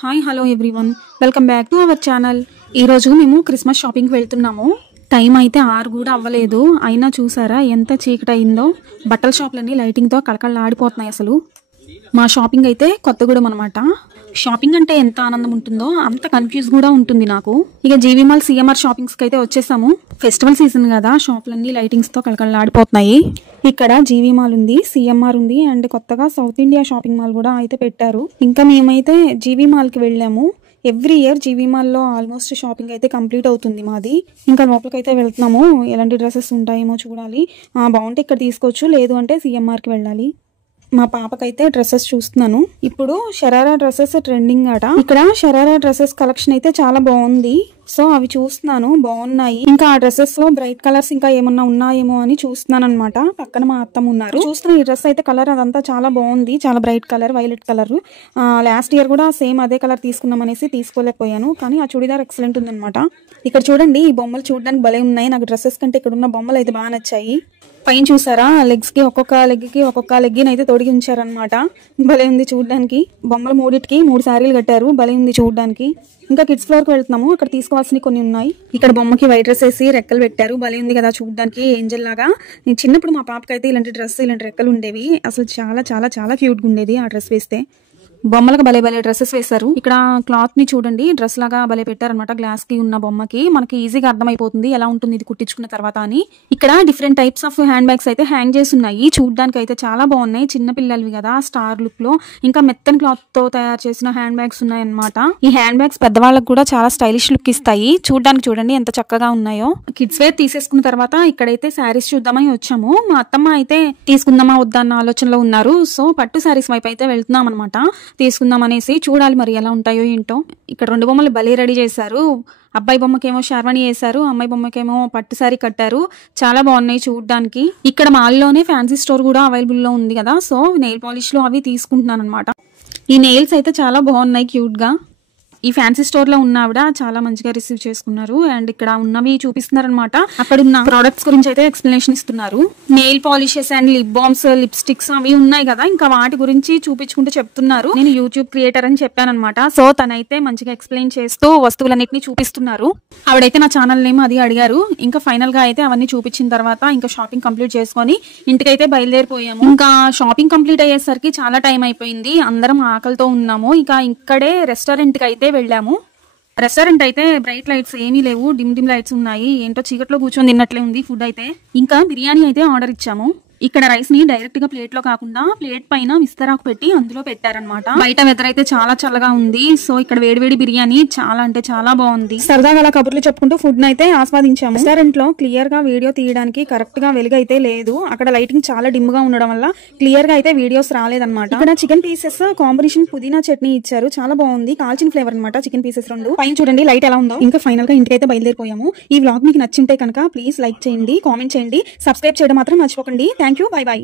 Hi hello everyone, welcome back to our channel. ఈరోజు మేము Christmas షాపింగ్కి వెళ్తున్నాము. టైం అయితే 6 కూడా అవ్వలేదు, అయినా చూసారా ఎంత చీకటి అయిందో. బట్టల షాపులన్నీ లైటింగ్తో కళకళలాడిపోతున్నాయి. అసలు మా షాపింగ్ అయితే కొత్తగూడెం అనమాట. షాపింగ్ అంటే ఎంత ఆనందం ఉంటుందో అంత కన్ఫ్యూజ్ కూడా ఉంటుంది నాకు. ఇక జీవీ మాల్ సిఎంఆర్ షాపింగ్స్కి అయితే వచ్చేసాము. ఫెస్టివల్ సీజన్ కదా, షాపులన్నీ లైటింగ్స్తో కళకళలాడిపోతున్నాయి. ఇక్కడ జీవీ మాల్ ఉంది, సిఎంఆర్ ఉంది, అండ్ కొత్తగా సౌత్ ఇండియా షాపింగ్ మాల్ కూడా అయితే పెట్టారు. ఇంకా మేమైతే జీవీ మాల్కి వెళ్ళాము. ఎవ్రీ ఇయర్ జీవీ మాల్లో ఆల్మోస్ట్ షాపింగ్ అయితే కంప్లీట్ అవుతుంది మాది. ఇంకా లోపలికి అయితే వెళ్తున్నాము. ఎలాంటి డ్రెస్సెస్ ఉంటాయేమో చూడాలి. బాగుంటే ఇక్కడ తీసుకోవచ్చు, లేదు అంటే సిఎంఆర్కి వెళ్ళాలి. మా పాపకైతే డ్రెస్సెస్ చూస్తున్నాను. ఇప్పుడు షరారా డ్రెస్సెస్ ట్రెండింగ్ అట. ఇక్కడ షరారా డ్రెస్సెస్ కలెక్షన్ అయితే చాలా బాగుంది. సో అవి చూస్తున్నాను, బాగున్నాయి. ఇంకా ఆ డ్రెస్సెస్ లో బ్రైట్ కలర్స్ ఇంకా ఏమన్నా ఉన్నాయేమో అని చూస్తున్నాను అనమాట. పక్కన మా అత్తమ్మ ఉన్నారు. చూస్తున్న ఈ డ్రెస్ అయితే కలర్ అదంతా చాలా బాగుంది, చాలా bright colour, violet colour. Last year కూడా సేమ్ అదే కలర్ తీసుకుందాం అనేసి తీసుకోలేకపోయాను, కానీ ఆ చుడిదార్ ఎక్సలెంట్ ఉంది అనమాట. ఇక్కడ చూడండి, ఈ బొమ్మలు చూడడానికి భలే ఉన్నాయి. నాకు డ్రెస్సెస్ కంటే ఇక్కడ ఉన్న బొమ్మలు అయితే బాగా నచ్చాయి. పైన చూసారా, లెగ్స్ కి ఒక్కొక్క లెగ్గిని అయితే తొడిగి ఉంచారనమాట. భలే ఉంది చూడడానికి. బొమ్మలు 3టికి 3 శారీలు కట్టారు, భలే ఉంది చూడడానికి. ఇంకా కిడ్స్ ఫ్లోర్ కి వెళ్తున్నాము, అక్కడ తీసుకోవాల్సినవి కొన్ని ఉన్నాయి. ఇక్కడ బొమ్మకి వైట్ డ్రెస్ వేసి రెక్కలు పెట్టారు, భలే ఉంది కదా చూడడానికి, ఏంజల్ లాగా. నేను చిన్నప్పుడు మా పాపకి అయితే ఇలాంటి రెక్కలు ఉండేవి. అసలు చాలా చాలా చాలా క్యూట్ గా ఉండేది ఆ డ్రెస్ వేస్తే. బొమ్మలకు భలే డ్రెస్సెస్ వేశారు. ఇక్కడ క్లాత్ ని చూడండి, డ్రెస్ లాగా భలే పెట్టారనమాట. గ్లాస్ కి ఉన్న బొమ్మకి మనకి ఈజీగా అర్థమైపోతుంది ఎలా ఉంటుంది ఇది కుట్టించుకున్న తర్వాత అని. ఇక్కడ different types of hand bags అయితే హ్యాంగ్ చేసి ఉన్నాయి. చూడడానికి అయితే చాలా బాగున్నాయి, చిన్న పిల్లలవి కదా, స్టార్ లుక్ లో. ఇంకా మెత్తని క్లాత్ తో తయారు చేసిన హ్యాండ్ బ్యాగ్స్ ఉన్నాయి అనమాట. ఈ హ్యాండ్ బ్యాగ్స్ పెద్దవాళ్ళకి కూడా చాలా స్టైలిష్ లుక్ ఇస్తాయి. చూడడానికి చూడండి ఎంత చక్కగా ఉన్నాయో. కిడ్స్ వేర్ తీసేసుకున్న తర్వాత ఇక్కడైతే శారీస్ చూద్దామని వచ్చాము. మా అత్తమ్మ అయితే తీసుకుందామా వద్దా అన్న ఆలోచనలో ఉన్నారు. సో పట్టు శారీస్ వైపు అయితే వెళ్తున్నాం అనమాట. తీసుకుందాం అనేసి, చూడాలి మరి ఎలా ఉంటాయో ఏంటో. ఇక్కడ 2 బొమ్మలు భలే రెడీ చేశారు. అబ్బాయి బొమ్మకేమో షర్వాణి వేశారు, అమ్మాయి బొమ్మకేమో పట్టు శారీ కట్టారు. చాలా బాగున్నాయి చూడడానికి. ఇక్కడ మాల్లోనే ఫ్యాన్సీ స్టోర్ కూడా అవైలబుల్ లో ఉంది కదా, సో నెయిల్ పాలిష్ లో అవి తీసుకుంటున్నాను అనమాట. ఈ నెయిల్స్ అయితే చాలా బాగున్నాయి క్యూట్ గా. ఈ ఫ్యాన్సీ స్టోర్ లో ఉన్న ఆవిడ చాలా మంచిగా రిసీవ్ చేసుకున్నారు. అండ్ ఇక్కడ ఉన్నవి చూపిస్తున్నారు అనమాట. అక్కడ ఉన్న ప్రొడక్ట్స్ గురించి అయితే ఎక్స్ప్లెనేషన్ ఇస్తున్నారు. Nail polishes and lip balms, lipsticks అవి ఉన్నాయి కదా, ఇంకా వాటి గురించి చూపించుకుంటూ చెప్తున్నారు. నేను యూట్యూబ్ క్రియేటర్ అని చెప్పాను అనమాట. సో తనైతే మంచిగా ఎక్స్ప్లెయిన్ చేస్తూ వస్తువులన్నిటిని చూపిస్తున్నారు. ఆవిడైతే నా ఛానల్ నేమ్ అది అడిగారు. ఇంకా ఫైనల్ గా అయితే అవన్నీ చూపించిన తర్వాత ఇంకా షాపింగ్ కంప్లీట్ చేసుకొని ఇంటికైతే బయలుదేరిపోయాము. ఇంకా షాపింగ్ కంప్లీట్ అయ్యేసరికి చాలా టైం అయిపోయింది. అందరం ఆకలితో ఉన్నాము. ఇంకా ఇక్కడే రెస్టారెంట్ కి అయితే వెళ్ళాము. రెస్టారెంట్ అయితే బ్రైట్ లైట్స్ ఏమీ లేవు, డిమ్ లైట్స్ ఉన్నాయి. ఏంటో చీకట్లో కూర్చొని తిన్నట్లే ఉంది ఫుడ్ అయితే. ఇంకా బిర్యానీ అయితే ఆర్డర్ ఇచ్చాము. ఇక్కడ రైస్ ని డైరెక్ట్ గా ప్లేట్ లో కాకుండా ప్లేట్ పైన విస్తరాకు పెట్టి అందులో పెట్టారనమాట. బయట వెదర్ అయితే చాలా చల్లగా ఉంది. సో ఇక్కడ వేడివేడి బిర్యానీ చాలా అంటే చాలా బాగుంది. సరదాగా అలా కబుర్లు చెప్పుకుంటూ ఫుడ్ అయితే ఆస్వాదించాము. రెస్టారెంట్ లో క్లియర్ గా వీడియో తీయడానికి కరెక్ట్ గా వెలుగు అయితే లేదు. అక్కడ లైటింగ్ చాలా డిమ్ గా ఉండడం వల్ల క్లియర్ గా అయితే వీడియోస్ రాలేదన్నమాట. ఇక్కడ చికెన్ పీసెస్ కాంబినేషన్ పుదీనా చట్నీ ఇచ్చారు, చాలా బాగుంది. కాల్చిన ఫ్లేవర్ అనమాట చికెన్ పీసెస్ 2. పైన చూడండి లైట్ ఎలా ఉందో. ఇంకా ఫైనల్ గా ఇంటికైతే బయలుదేరిపోయాము. ఈ వ్లాగ్ మీకు నచ్చింటే కనుక ప్లీజ్ లైక్ చేయండి, కామెంట్ చేయండి, సబ్స్క్రైబ్ చేయడం మాత్రం మర్చిపోకండి. Thank you, by by.